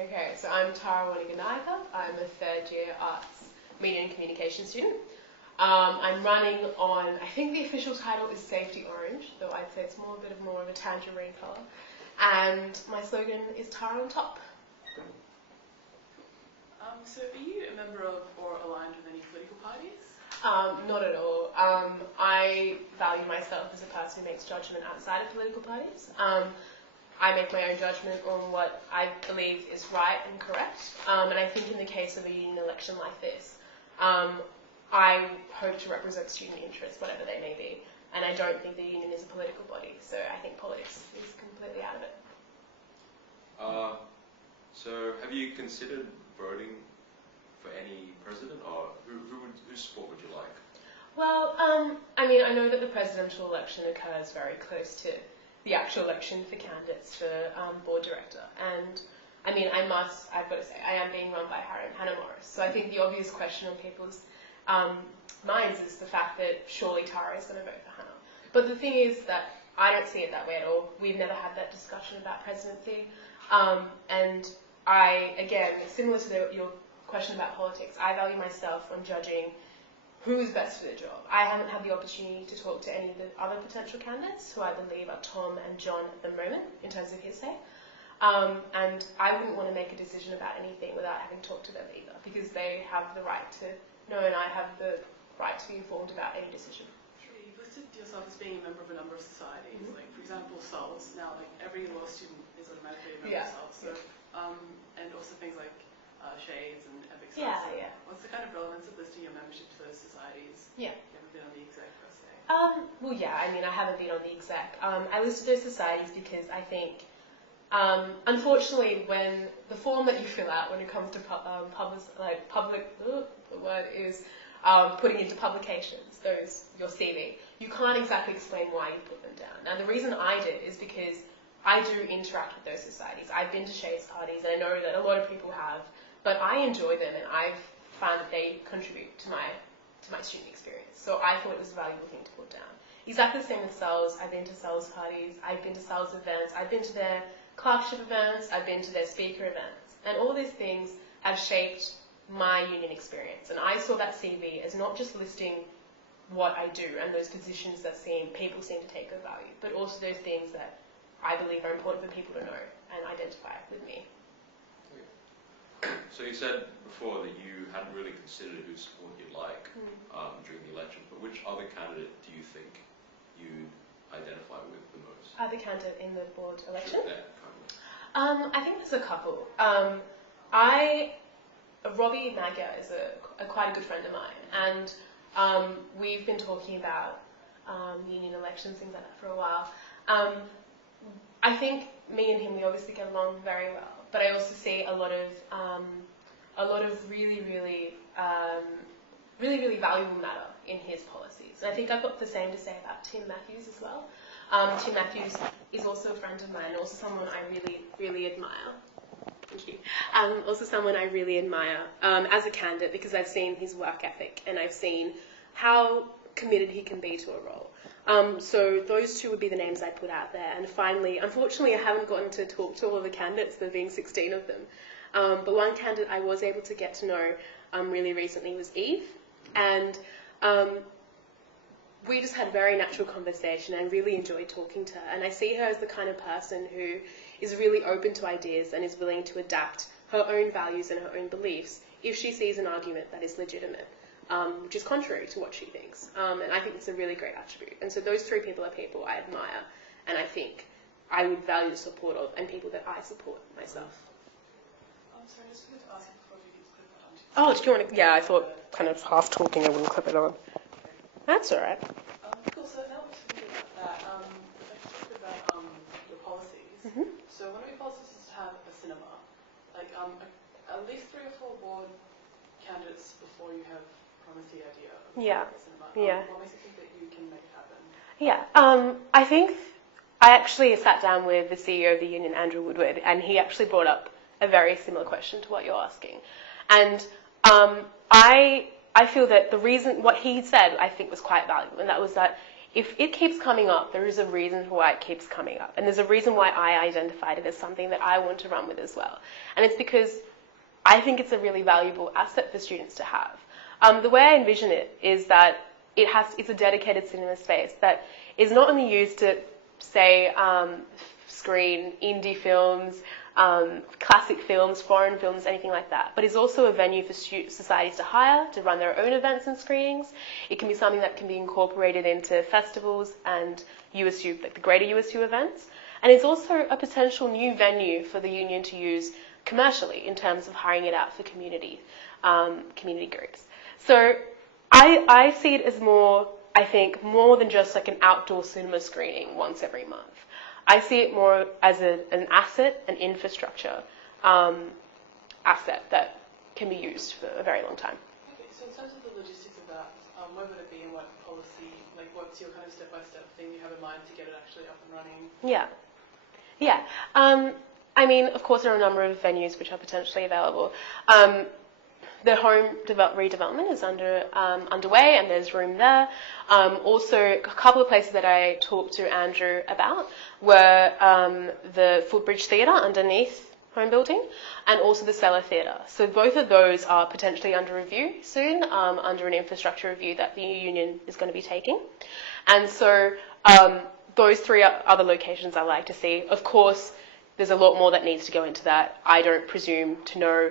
Okay, so I'm Waniganayaka. I'm a third-year arts, media and communication student. I'm running on, I think the official title is Safety Orange, though I'd say it's more of a tangerine colour. And my slogan is Tara on top. So are you a member of or aligned with any political parties? Not at all. I value myself as a person who makes judgment outside of political parties. I make my own judgment on what I believe is right and correct. And I think in the case of a union election like this, I hope to represent student interests, whatever they may be. And I don't think the union is a political body, so I think politics is completely out of it. So have you considered voting for any president, or whose support would you like? Well, I mean, I know that the presidential election occurs very close to the actual election for candidates for board director. And I mean, I've got to say, I am being run by Hannah Morris. So I think the obvious question on people's minds is the fact that surely Tara is going to vote for Hannah. But the thing is that I don't see it that way at all. We've never had that discussion about presidency. And I, again, similar to your question about politics, I value myself on judging who is best for the job. I haven't had the opportunity to talk to any of the other potential candidates, who I believe are Tom and John at the moment, in terms of hearsay. And I wouldn't want to make a decision about anything without having talked to them either, because they have the right to know and I have the right to be informed about any decision. You've listed yourself as being a member of a number of societies, like for example SOLS. Now, like every law student is automatically a member of SOLS. So, and also things like Shades and Epic SOLS. Yeah. What's the kind of relevance of listing your membership to those societies? Yeah. You haven't been on the exec per se. Well, yeah, I mean, I haven't been on the exec. I listed those societies because I think, unfortunately, when the form that you fill out when it comes to putting into publications, your CV, you can't exactly explain why you put them down. Now, the reason I did is because I do interact with those societies. I've been to Shades parties, and I know that a lot of people have, but I enjoy them, and I've found that they contribute to my student experience. So I thought it was a valuable thing to put down. Exactly the same with SOLS. I've been to SOLS parties, I've been to SOLS events, I've been to their clerkship events, I've been to their speaker events, and all these things have shaped my union experience. And I saw that CV as not just listing what I do and those positions that people seem to take of value, but also those things that I believe are important for people to know and identify with me. Okay. So you said before that you hadn't really considered whose support you'd like during the election, but which other candidate do you think you'd identify with the most? Other candidate in the board election? Sure, yeah, I think there's a couple. Robbie Magyar is quite a good friend of mine, and we've been talking about union elections, things like that, for a while. I think me and him, we obviously get along very well, but I also see a lot of really, really valuable matter in his policies. And I think I've got the same to say about Tim Matthews as well. Tim Matthews is also a friend of mine, also someone I really, really admire. Thank you. Also someone I really admire as a candidate, because I've seen his work ethic and I've seen how committed he can be to a role. So those two would be the names I put out there. And finally, unfortunately, I haven't gotten to talk to all of the candidates, there being 16 of them. But one candidate I was able to get to know really recently was Eve. And we just had a very natural conversation and really enjoyed talking to her. And I see her as the kind of person who is really open to ideas and is willing to adapt her own values and her own beliefs if she sees an argument that is legitimate, which is contrary to what she thinks. And I think it's a really great attribute. And so those three people are people I admire and I think I would value the support of, and people that I support myself. Sorry, I just wanted to ask you before we clip that on. Oh, did you want to? Yeah, I thought kind of half talking, I wouldn't clip it on. That's all right. Cool. So now we're talking about that. Let's talk about your policies. So one of your policies is to have a cinema. Like at least 3 or 4 board candidates before you have promised the idea of a cinema. What makes you think that you can make it happen? Yeah. I think I actually sat down with the CEO of the union, Andrew Woodward, and he actually brought up a very similar question to what you're asking. And I feel that what he said, I think, was quite valuable, and that was that if it keeps coming up, there is a reason for why it keeps coming up. And there's a reason why I identified it as something that I want to run with as well. And it's because I think it's a really valuable asset for students to have. The way I envision it is that it's a dedicated cinema space that is not only used to, say, screen indie films, classic films, foreign films, anything like that, but is also a venue for societies to hire, to run their own events and screenings. It can be something that can be incorporated into festivals and USU, like the greater USU events. And it's also a potential new venue for the union to use commercially in terms of hiring it out for community groups. So I see it as more than just like an outdoor cinema screening once every month. I see it more as an asset, an infrastructure asset that can be used for a very long time. Okay, so in terms of the logistics of that, where would it be and what policy, like what's your kind of step-by-step thing you have in mind to get it actually up and running? Yeah. I mean, of course, there are a number of venues which are potentially available. The home redevelopment is underway, and there's room there. Also, a couple of places that I talked to Andrew about were the Footbridge Theatre underneath home building, and also the Cellar Theatre. So both of those are potentially under review soon, under an infrastructure review that the union is going to be taking. And so those three other locations I like to see. Of course, there's a lot more that needs to go into that. I don't presume to know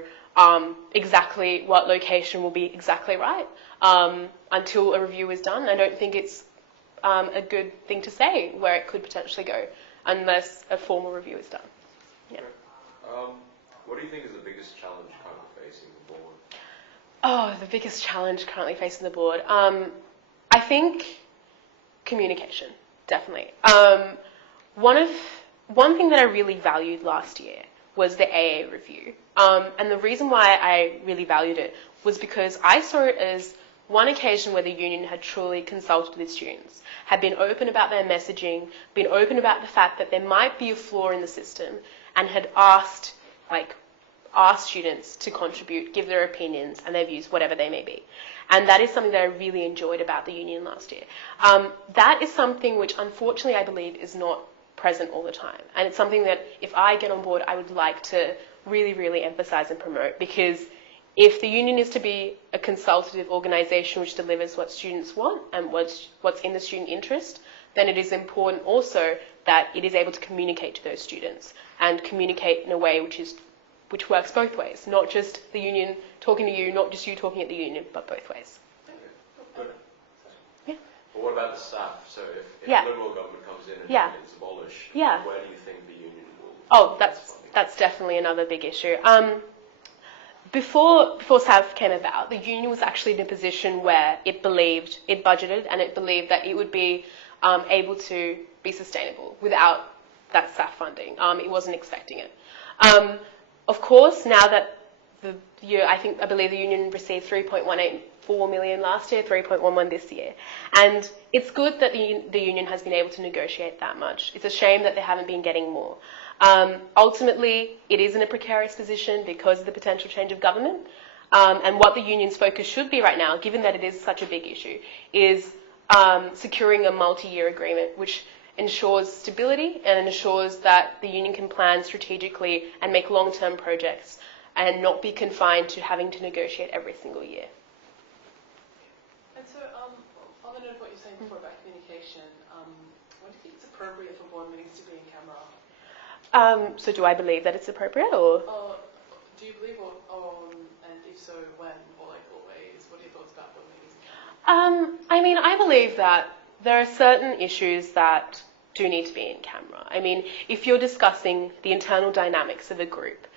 exactly what location will be exactly right until a review is done. I don't think it's a good thing to say where it could potentially go unless a formal review is done. Yeah. What do you think is the biggest challenge currently facing the board? Oh, the biggest challenge currently facing the board. I think communication, definitely. One thing that I really valued last year was the AA review. And the reason why I really valued it was because I saw it as one occasion where the union had truly consulted with students, had been open about their messaging, been open about the fact that there might be a flaw in the system, and had asked students to contribute, give their opinions and their views, whatever they may be. And that is something that I really enjoyed about the union last year. That is something which, unfortunately, I believe is not present all the time. And it's something that, if I get on board, I would like to really, really emphasise and promote, because if the union is to be a consultative organisation which delivers what students want and what's in the student interest, then it is important also that it is able to communicate to those students and communicate in a way which works both ways, not just the union talking to you, not just you talking at the union, but both ways. Good. Yeah. But what about the staff? So if Liberal government comes in and it's abolished, where do you think the union will? Oh, that's definitely another big issue. Before SSAF came about, the union was actually in a position where it budgeted, and it believed that it would be able to be sustainable without that SSAF funding. It wasn't expecting it. Of course, now that I believe the union received 3.184 million last year, 3.11 this year. And it's good that the union has been able to negotiate that much. It's a shame that they haven't been getting more. Ultimately, it is in a precarious position because of the potential change of government. And what the union's focus should be right now, given that it is such a big issue, is securing a multi-year agreement which ensures stability and ensures that the union can plan strategically and make long-term projects and not be confined to having to negotiate every single year. And so, on the note of what you were saying before about communication, when do you think it's appropriate for board meetings to be in camera? So do I believe that it's appropriate, or? Do you believe, and if so, when, or like always? What are your thoughts about board meetings in camera? I mean, I believe that there are certain issues that do need to be in camera. I mean, if you're discussing the internal dynamics of a group,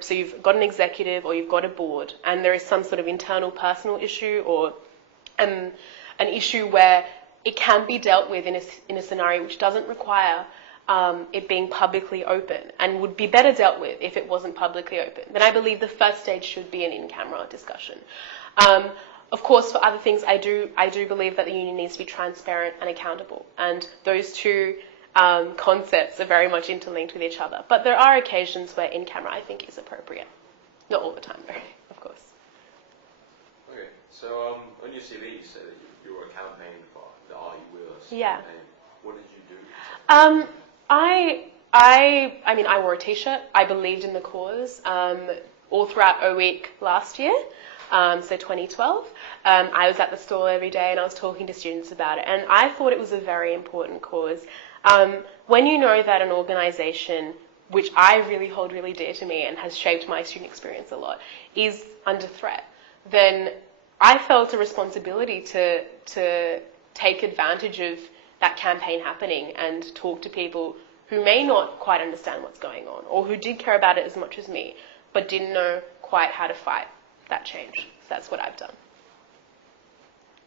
so you've got an executive or you've got a board, and there is some sort of internal personal issue or an issue where it can be dealt with in a scenario which doesn't require it being publicly open and would be better dealt with if it wasn't publicly open, then I believe the first stage should be an in-camera discussion. Of course, for other things, I do believe that the union needs to be transparent and accountable, and those two concepts are very much interlinked with each other. But there are occasions where in-camera, I think, is appropriate. Not all the time, though, of course. Okay, so on your CV, you say that you were a campaign the Are You With Us Yeah. campaign. What did you do? I mean, I wore a t-shirt. I believed in the cause all throughout O Week last year, so 2012. I was at the stall every day and I was talking to students about it, and I thought it was a very important cause. When you know that an organisation, which I really hold really dear to me and has shaped my student experience a lot, is under threat, then I felt a responsibility to take advantage of that campaign happening and talk to people who may not quite understand what's going on, or who did care about it as much as me, but didn't know quite how to fight that change. So that's what I've done.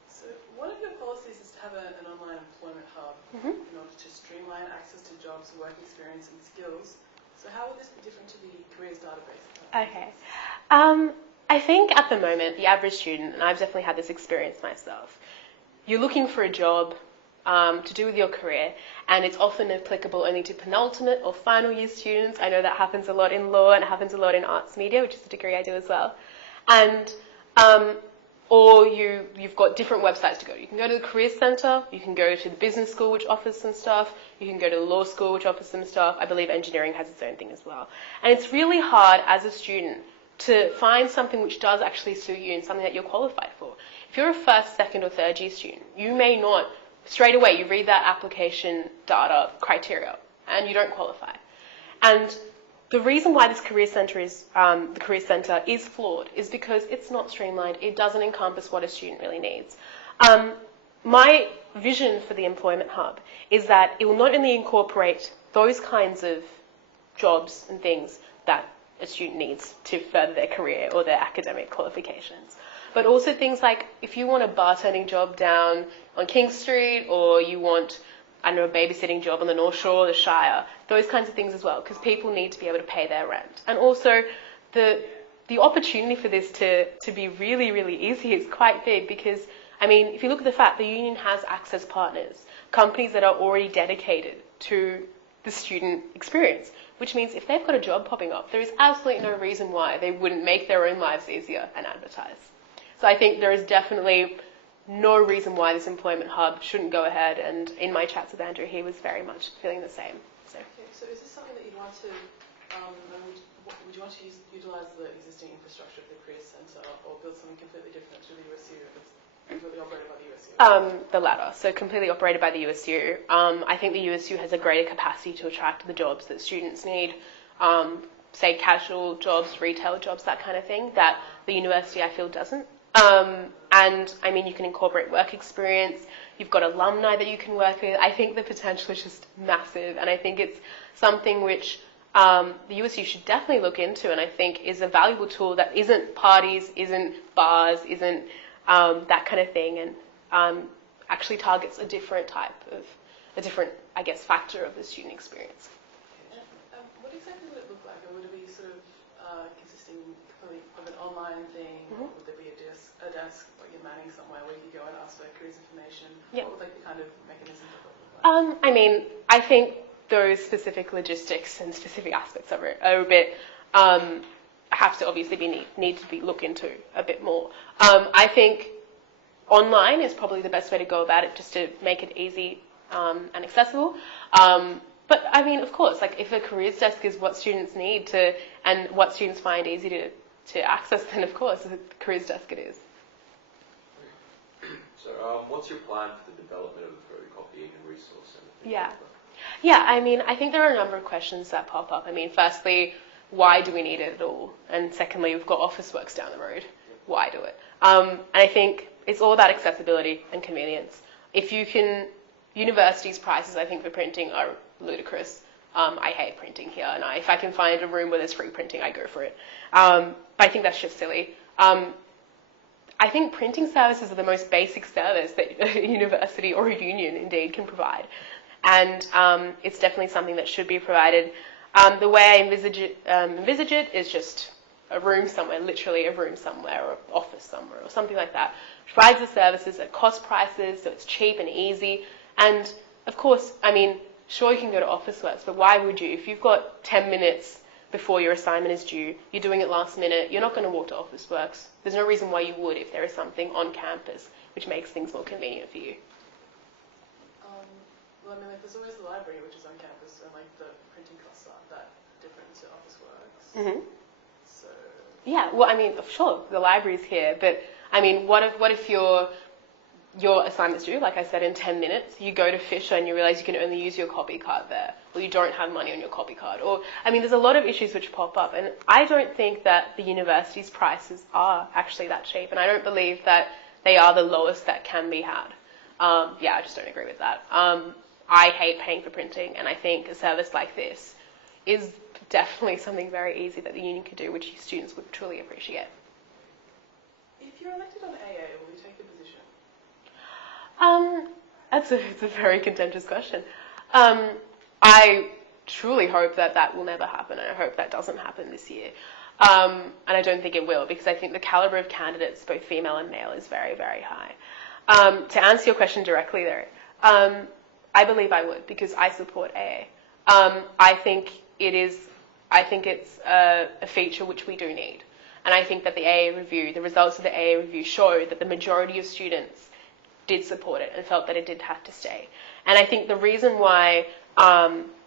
So one of your policies is to have an online employment hub in order to streamline access to jobs, work experience and skills. So how will this be different to the careers database? Okay. I think at the moment, the average student, and I've definitely had this experience myself, you're looking for a job to do with your career, and it's often applicable only to penultimate or final year students. I know that happens a lot in law and it happens a lot in arts media, which is a degree I do as well. And or you've got different websites to go to. You can go to the Career Centre, you can go to the business school, which offers some stuff, you can go to the law school, which offers some stuff. I believe engineering has its own thing as well. And it's really hard as a student to find something which does actually suit you and something that you're qualified for. If you're a first, second or third year student, you may not, straight away you read that application data criteria and you don't qualify. And the reason why this career centre is flawed is because it's not streamlined. It doesn't encompass what a student really needs. My vision for the employment hub is that it will not only incorporate those kinds of jobs and things that a student needs to further their career or their academic qualifications, but also things like if you want a bartending job down on King Street, or you want, I don't know, a babysitting job on the North Shore or the Shire, those kinds of things as well, because people need to be able to pay their rent. And also the opportunity for this to be really, really easy is quite big, because, I mean, if you look at the fact the union has access partners, companies that are already dedicated to the student experience, which means if they've got a job popping up, there is absolutely no reason why they wouldn't make their own lives easier and advertise. So I think there is definitely no reason why this employment hub shouldn't go ahead, and in my chats with Andrew, he was very much feeling the same. So, okay, so is this something that you'd want to, would you want to utilise the existing infrastructure of the Career Centre, or build something completely different to the USU that's completely operated by the USU? The latter, so completely operated by the USU. I think the USU has a greater capacity to attract the jobs that students need, say casual jobs, retail jobs, that kind of thing, that the university I feel doesn't. And I mean, you can incorporate work experience, you've got alumni that you can work with. I think the potential is just massive, and I think it's something which the USU should definitely look into, and I think is a valuable tool that isn't parties, isn't bars, isn't that kind of thing, and actually targets a different I guess, factor of the student experience. And what exactly would it look like? Or would it be sort of consisting completely of an online thing? Or would there be a desk or you're manning somewhere where you go and ask for careers information? Yep. What would like the kind of mechanisms of it look like? I mean, I think those specific logistics and specific aspects of it are a bit have to obviously need to be looked into a bit more. I think online is probably the best way to go about it, just to make it easy and accessible. But I mean, of course, like if a careers desk is what students need to, and what students find easy to access, then of course a careers desk it is. So what's your plan for the development of the photocopying and resource center? Yeah, I mean, I think there are a number of questions that pop up. I mean, firstly, why do we need it at all? And secondly, we've got Officeworks down the road. Why do it? And I think it's all about accessibility and convenience. If you can, universities' prices, I think, for printing are ludicrous. I hate printing here, and if I can find a room where there's free printing, I go for it. But I think that's just silly. I think printing services are the most basic service that a university or a union, indeed, can provide. And it's definitely something that should be provided. The way I envisage it is just a room somewhere, literally a room somewhere, or an office somewhere, or something like that. It provides the services at cost prices, so it's cheap and easy. And, of course, I mean, sure, you can go to Officeworks, but why would you? If you've got 10 minutes before your assignment is due, you're doing it last minute, you're not going to walk to Officeworks. There's no reason why you would if there is something on campus which makes things more convenient for you. Well, I mean, like, there's always the library, which is on campus, and like the printing costs aren't that different to office works. Mm-hmm. So. Yeah, well, I mean, sure, the library's here, but I mean, what if your assignment's due, like I said, in 10 minutes, you go to Fisher and you realise you can only use your copy card there, or you don't have money on your copy card, or, I mean, there's a lot of issues which pop up, and I don't think that the university's prices are actually that cheap, and I don't believe that they are the lowest that can be had. I just don't agree with that. I hate paying for printing, and I think a service like this is definitely something very easy that the union could do, which students would truly appreciate. If you're elected on AA, will you take the position? It's a very contentious question. I truly hope that will never happen, and I hope that doesn't happen this year. And I don't think it will, because I think the calibre of candidates, both female and male, is very, very high. To answer your question directly, though, I believe I would, because I support AA. I think it's a feature which we do need. And I think that the AA review, the results of the AA review showed that the majority of students did support it and felt that it did have to stay. And I think the reason why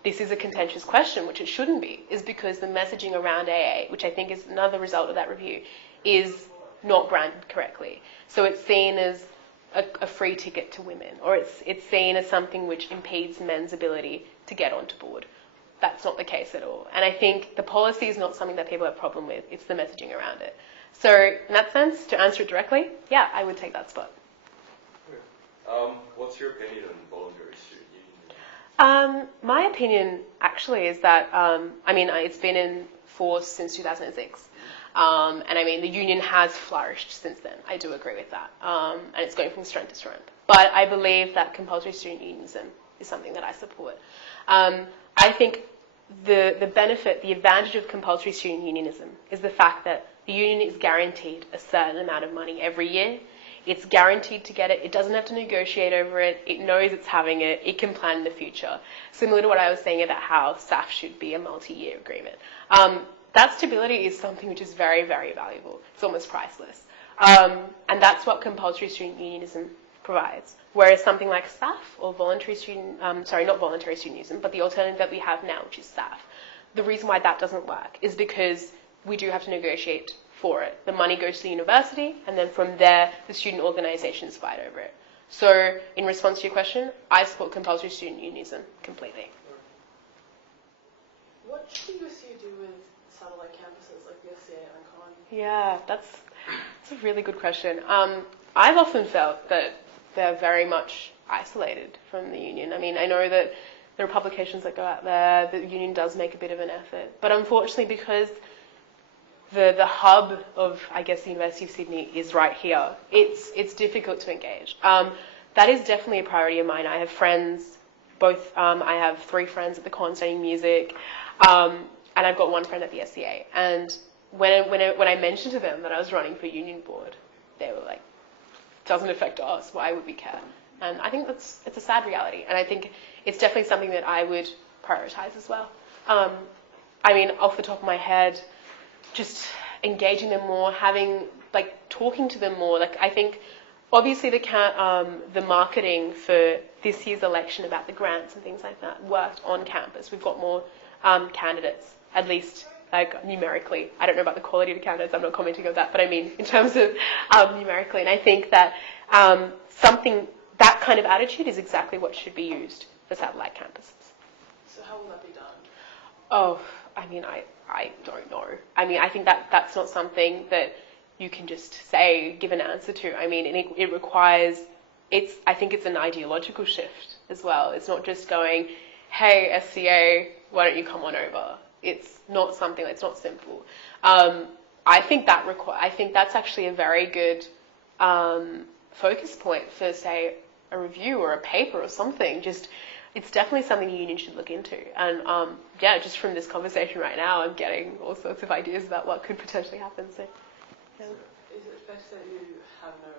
this is a contentious question, which it shouldn't be, is because the messaging around AA, which I think is another result of that review, is not branded correctly. So it's seen as a free ticket to women, or it's seen as something which impedes men's ability to get onto board. That's not the case at all. And I think the policy is not something that people have a problem with, it's the messaging around it. So in that sense, to answer it directly, yeah, I would take that spot. What's your opinion on voluntary student union? My opinion actually is that, it's been in force since 2006. And I mean, the union has flourished since then. I do agree with that. And it's going from strength to strength. But I believe that compulsory student unionism is something that I support. I think the benefit, the advantage of compulsory student unionism is the fact that the union is guaranteed a certain amount of money every year. It's guaranteed to get it. It doesn't have to negotiate over it. It knows it's having it. It can plan in the future. Similar to what I was saying about how SSAF should be a multi-year agreement. That stability is something which is very, very valuable. It's almost priceless. And that's what compulsory student unionism provides. Whereas something like SSAF or voluntary student, not voluntary student unionism, but the alternative that we have now, which is SSAF, the reason why that doesn't work is because we do have to negotiate for it. The money goes to the university, and then from there, the student organisations fight over it. So, in response to your question, I support compulsory student unionism completely. What should the USU do with satellite campuses like the SCA and Con? Yeah, that's a really good question. I've often felt that they're very much isolated from the union. I mean, I know that there are publications that go out there, the union does make a bit of an effort, but unfortunately because the hub of, I guess, the University of Sydney is right here, it's difficult to engage. That is definitely a priority of mine. I have friends, I have 3 friends at the Con studying music, and I've got 1 friend at the SCA. And when I mentioned to them that I was running for union board, they were like, it doesn't affect us, why would we care? And I think it's a sad reality, and I think it's definitely something that I would prioritise as well. Off the top of my head, just engaging them more, talking to them more. I think, obviously, the marketing for this year's election about the grants and things like that worked on campus. We've got more candidates, at least numerically. I don't know about the quality of the candidates. I'm not commenting on that, but I mean in terms of numerically. And I think that that kind of attitude is exactly what should be used for satellite campuses. So how will that be done? Oh, I don't know. I think that's not something that you can just give an answer to. It requires, I think it's an ideological shift as well. It's not just going, hey, SCA, why don't you come on over? It's not something that's not simple. I think that's actually a very good focus point for, say, a review or a paper or something. It's definitely something the union should look into. And just from this conversation right now, I'm getting all sorts of ideas about what could potentially happen. So, yeah. So is it fair to say that you have no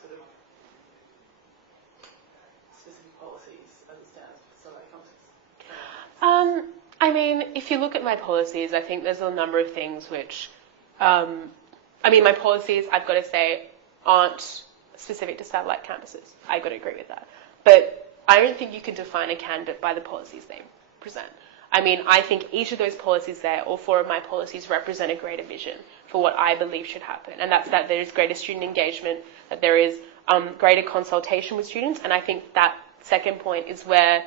sort of specific policies as it stands for satellite campuses? If you look at my policies, I think there's a number of things which, my policies, I've got to say, aren't specific to satellite campuses. I've got to agree with that. But I don't think you can define a candidate by the policies they present. I mean, I think each of those policies there, all 4 of my policies, represent a greater vision for what I believe should happen. And that's that there is greater student engagement, that there is greater consultation with students. And I think that second point is where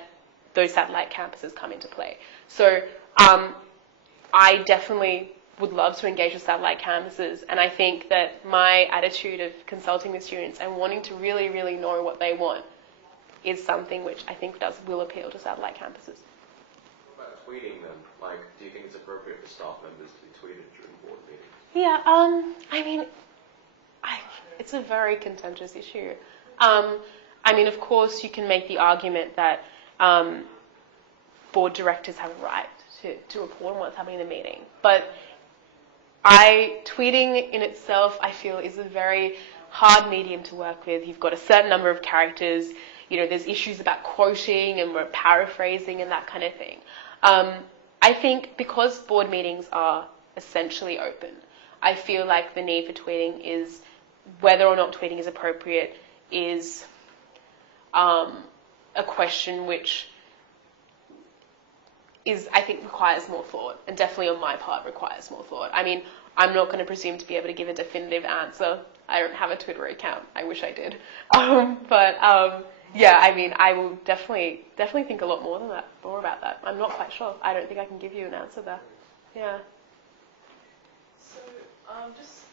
those satellite campuses come into play. So I definitely would love to engage with satellite campuses. And I think that my attitude of consulting with students and wanting to really, really know what they want is something which I think will appeal to satellite campuses. Tweeting them, like, do you think it's appropriate for staff members to be tweeted during board meetings? Yeah, I mean, it's a very contentious issue. I mean, of course, you can make the argument that board directors have a right to report on what's happening in the meeting, but tweeting in itself, I feel, is a very hard medium to work with. You've got a certain number of characters. You know, there's issues about quoting and paraphrasing and that kind of thing. I think because board meetings are essentially open, I feel like the need for tweeting is, whether or not tweeting is appropriate, is a question which I think requires more thought, and definitely on my part requires more thought. I mean, I'm not going to presume to be able to give a definitive answer. I don't have a Twitter account. I wish I did. Yeah, I mean, I will definitely think a lot more about that. I'm not quite sure. I don't think I can give you an answer there. Yeah. So, just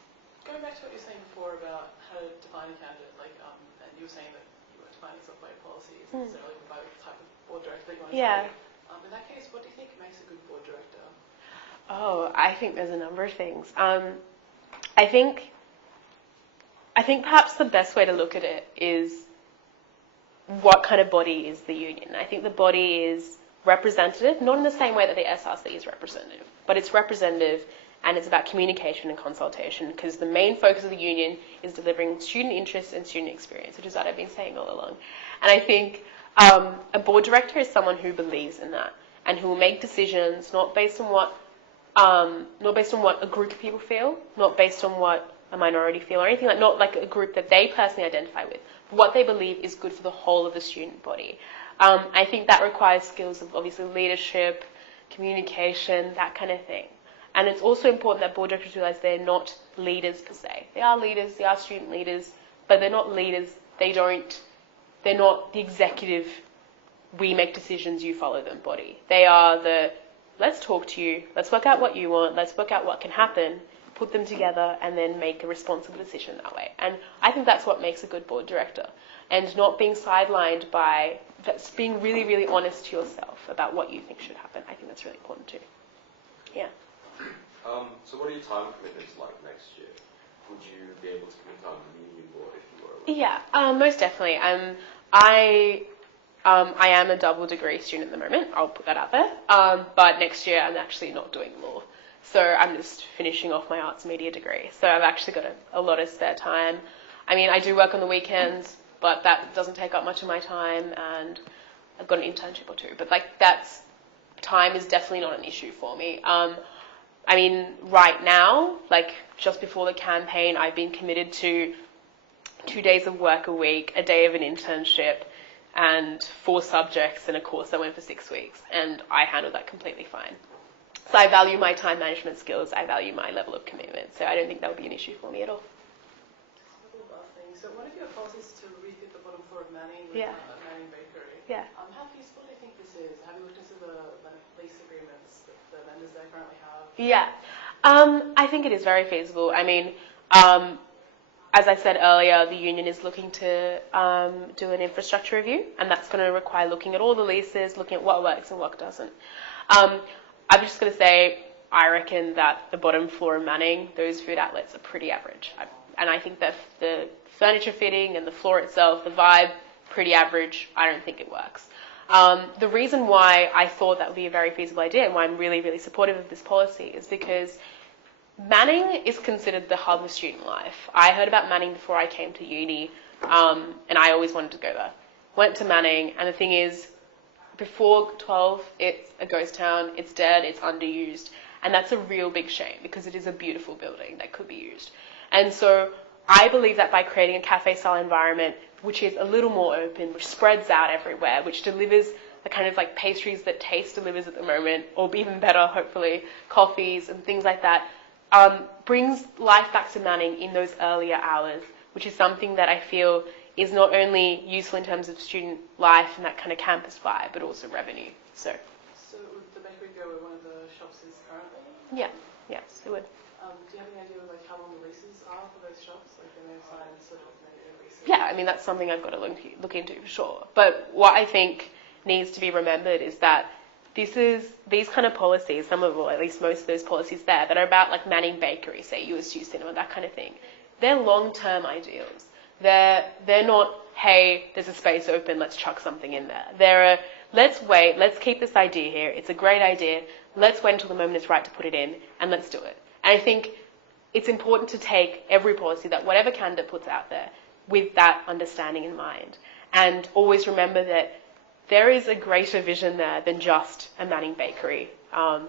going back to what you were saying before about how to define a candidate, like, and you were saying that you weren't defining stuff by policies necessarily, but by the type of board director that you want to Yeah. be. In that case, what do you think makes a good board director? Oh, I think there's a number of things. I think perhaps the best way to look at it is what kind of body is the union. I think the body is representative, not in the same way that the SRC is representative, but it's representative and it's about communication and consultation, because the main focus of the union is delivering student interests and student experience, which is what I've been saying all along. And I think a board director is someone who believes in that and who will make decisions not based on what a group of people feel, not based on what a minority feel or anything like, not like a group that they personally identify with, but what they believe is good for the whole of the student body. I think that requires skills of obviously leadership, communication, that kind of thing. And it's also important that board directors realise they're not leaders per se. They are leaders, they are student leaders, but they're not leaders. They're not the executive, we make decisions, you follow them body. They are the, let's talk to you, let's work out what you want, let's work out what can happen, put them together, and then make a responsible decision that way. And I think that's what makes a good board director. And not being sidelined by, that's being really, really honest to yourself about what you think should happen. I think that's really important too. Yeah. So what are your time commitments like next year? Would you be able to commit time to the union board if you were? Yeah, most definitely. I am a double degree student at the moment. I'll put that out there. But next year I'm actually not doing law. So I'm just finishing off my arts media degree. So I've actually got a lot of spare time. I mean, I do work on the weekends, but that doesn't take up much of my time, and I've got an internship or two. But time is definitely not an issue for me. I mean, right now, like just before the campaign, I've been committed to 2 days of work a week, a day of an internship, and 4 subjects in a course that went for 6 weeks, and I handled that completely fine. So I value my time management skills, I value my level of commitment, so I don't think that would be an issue for me at all. Just a couple of last things. So one of your policies is to refit the bottom floor of Manning with Manning Bakery. Yeah. How feasible do you think this is? Have you looked into the lease agreements that the vendors there currently have? Yeah. I think it is very feasible. I mean, as I said earlier, the union is looking to do an infrastructure review, and that's going to require looking at all the leases, looking at what works and what doesn't. I'm just going to say, I reckon that the bottom floor of Manning, those food outlets are pretty average. And I think that the furniture fitting and the floor itself, the vibe, pretty average. I don't think it works. The reason why I thought that would be a very feasible idea and why I'm really, really supportive of this policy is because Manning is considered the hub of student life. I heard about Manning before I came to uni, and I always wanted to go there. Went to Manning, and the thing is, before 12, it's a ghost town, it's dead, it's underused, and that's a real big shame because it is a beautiful building that could be used. And so I believe that by creating a cafe-style environment, which is a little more open, which spreads out everywhere, which delivers the kind of like pastries that Taste delivers at the moment, or even better, hopefully, coffees and things like that, brings life back to Manning in those earlier hours, which is something that I feel is not only useful in terms of student life and that kind of campus vibe, but also revenue. So would the bakery go where one of the shops is currently? Yeah, yes, it would. Do you have any idea like how long the leases are for those shops? Like they may have signed sort of maybe a lease. Yeah, I mean, that's something I've got to look into for sure. But what I think needs to be remembered is that these kind of policies, some of, or at least most of those policies there, that are about like Manning Bakery, say USU Cinema, that kind of thing, they're long-term ideals. They're not, hey, there's a space open, let's chuck something in there. They're let's wait, let's keep this idea here, it's a great idea, let's wait until the moment is right to put it in, and let's do it. And I think it's important to take every policy that whatever candidate puts out there with that understanding in mind. And always remember that there is a greater vision there than just a Manning Bakery.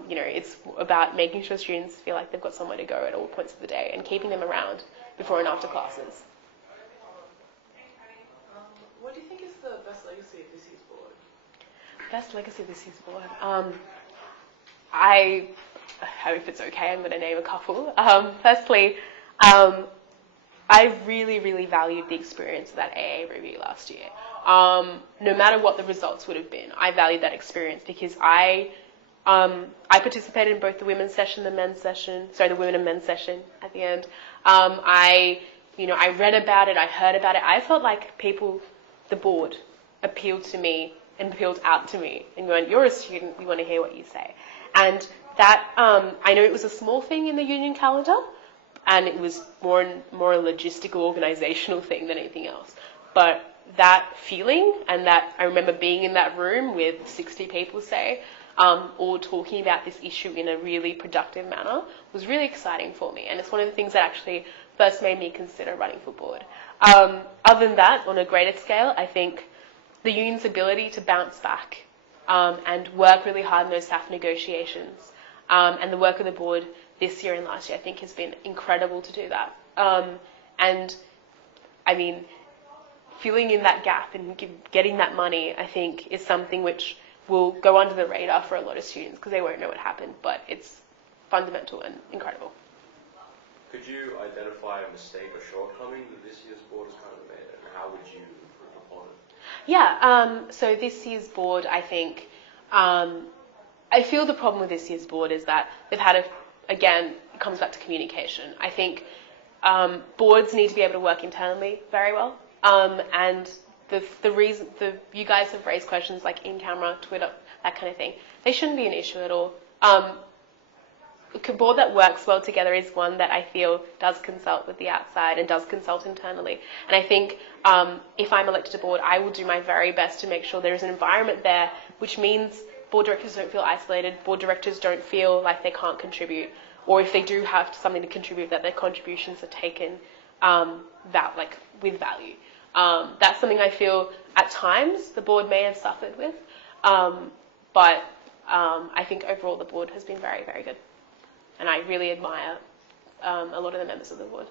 It's about making sure students feel like they've got somewhere to go at all points of the day and keeping them around before and after classes. What do you think is the best legacy of this year's board? Best legacy of this year's board? I hope it's okay, I'm going to name a couple. Firstly, I really, really valued the experience of that AA review last year. No matter what the results would have been, I valued that experience because I participated in both the women's session, the women and men's session at the end. I read about it, I heard about it. I felt like the board, appealed to me and appealed out to me and going, you're a student, we want to hear what you say. And that, I know it was a small thing in the union calendar, and it was more a logistical, organisational thing than anything else. But that feeling, and that I remember being in that room with 60 people, say, all talking about this issue in a really productive manner, was really exciting for me. And it's one of the things that actually first made me consider running for board. Other than that, on a greater scale, I think the union's ability to bounce back and work really hard in those SSAF negotiations, and the work of the board this year and last year, I think has been incredible to do that. And I mean, filling in that gap and getting that money, I think, is something which will go under the radar for a lot of students because they won't know what happened, but it's fundamental and incredible. Could you identify a mistake or shortcoming that this year's board has kind of made, and how would you improve upon it? Yeah, so this year's board, I think, I feel the problem with this year's board is that they've had again, it comes back to communication. I think boards need to be able to work internally very well, and you guys have raised questions like in camera, Twitter, that kind of thing. They shouldn't be an issue at all. A board that works well together is one that I feel does consult with the outside and does consult internally. And I think if I'm elected to board, I will do my very best to make sure there is an environment there, which means board directors don't feel isolated, board directors don't feel like they can't contribute, or if they do have something to contribute, that their contributions are taken with value. That's something I feel at times the board may have suffered with, but I think overall the board has been very, very good. And I really admire a lot of the members of the board.